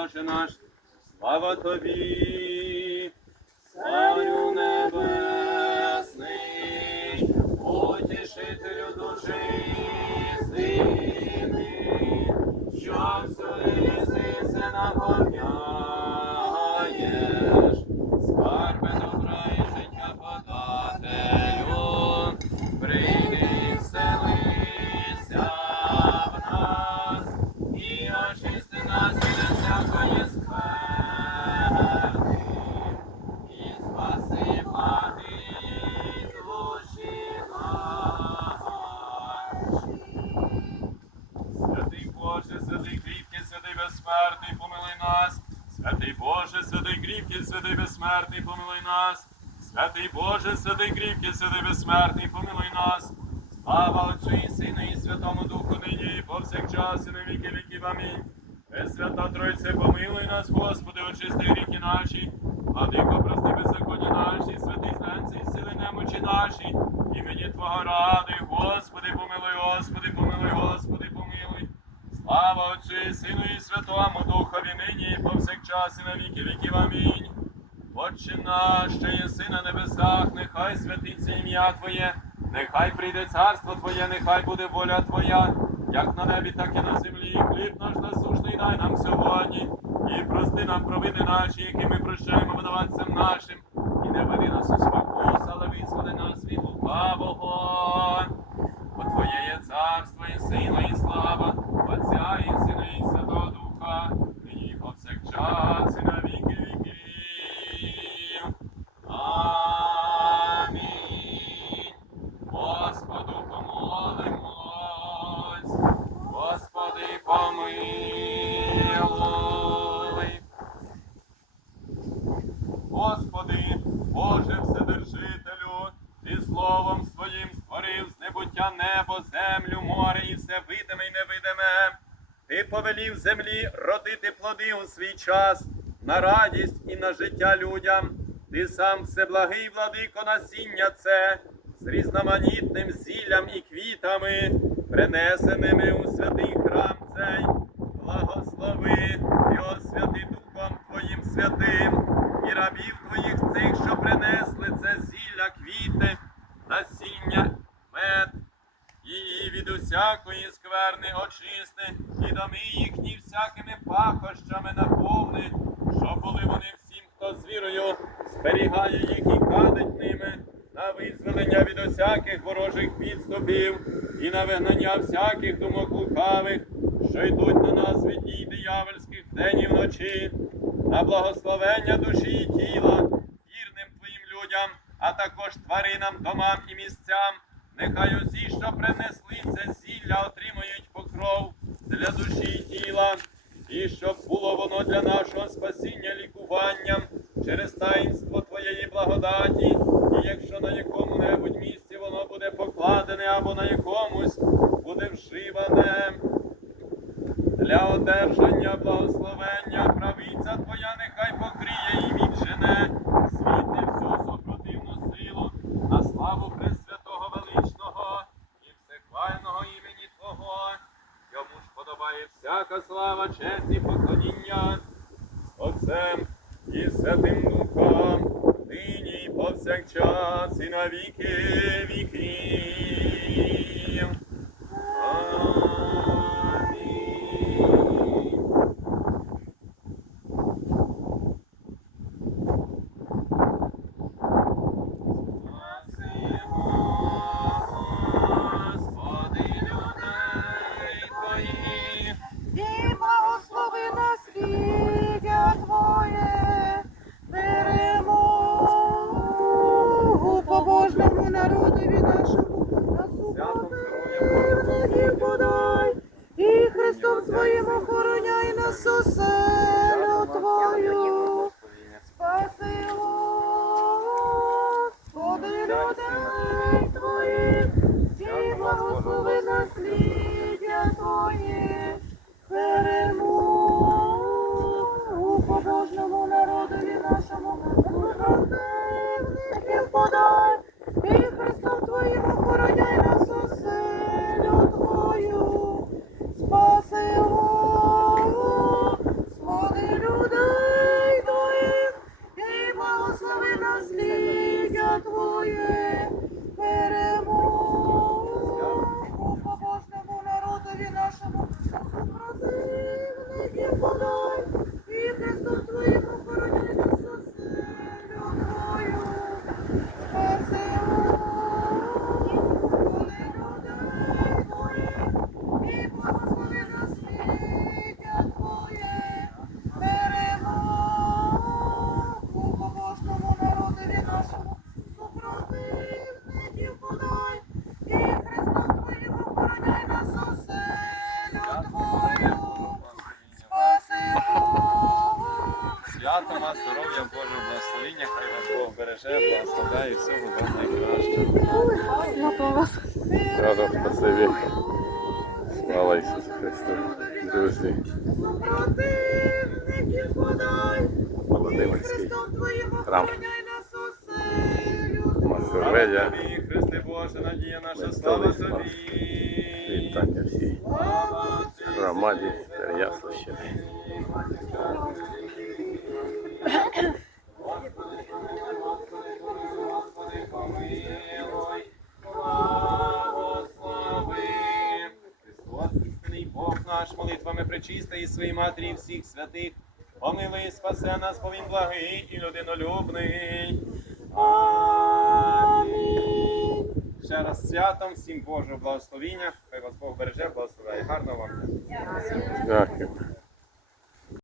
Боже наш, слава тобі, Царю святий кріпкий, святий безсмертний, помилуй нас. Святий Боже, святий кріпкий, святий безсмертний, помилуй нас. Слава Отцю і Сину і Святому Духу нині, і повсякчас, і на віки віків. Амінь. Пресвята Тройце, помилуй нас, Господи, очисти гріхи наші, а владико, прости беззаконня наші, святий зленці, і сили немочі наші, імені Твого ради, Господи, помилуй, Господи, помилуй, Господи, помилуй. Слава Отцю і Сину і Святому Духові нині, і повсякчас, і на віки віків. Амінь. Отче наш, що єси на небесах, нехай святиться ім'я Твоє, нехай прийде царство Твоє, нехай буде воля Твоя, як на небі, так і на землі. Хліб наш насушний дай нам сьогодні, і прости нам провини наші, які ми прощаємо винуватцям нашим, і не веди нас у спокус, але визволи нас від лукавого. Бо Твоє є царство, і сила, і слава, Отця і Сина, і Святого Духа, і повсякчас, і на віки віків. Амінь. Господу помолимось, Господи помилуй. Господи, Боже Вседержителю, Ти словом своїм створив з небуття небо, землю, море і все видиме й невидиме. Повелів землі родити плоди у свій час, на радість і на життя людям. Ти сам всеблагий владико насіння це, з різноманітним зіллям і квітами, принесеними у святий храм цей, благослови і освяти Духом Твоїм святим, і рабів Твоїх цих, що принесли це зілля, квіти, насіння, мед, її від усякої скверни очисти, і доми їхні всякими пахощами наповни, щоб були вони всім, хто з вірою зберігає їх і кадить ними, на визволення від усяких ворожих підступів, і на вигнання всяких думок лукавих, що йдуть на нас від дій диявольських вдень і вночі, на благословення душі і тіла, вірним твоїм людям, а також тваринам, домам і місцям. Нехай усі, що принесли це зілля, отримають покров для душі і тіла, і щоб було воно для нашого спасіння лікуванням через таїнство Твоєї благодаті, і якщо на якому-небудь повсякчас, і на віки віків. Рада, спасибі. Слава Ісусу Христу. Друзі, Володимирський храм. Мастер-Ведя. Боже, надія наша, слава тобі. Вітання всій громаді Переяславщини. Молитвами пречистої своїй матері і всіх святих, помилуй, і спасе нас, бо він благий і людинолюбний. Амінь. Ще раз святом, всім Божого благословіння. Хай вас Бог береже, благословляє. Гарного вам. Дякую.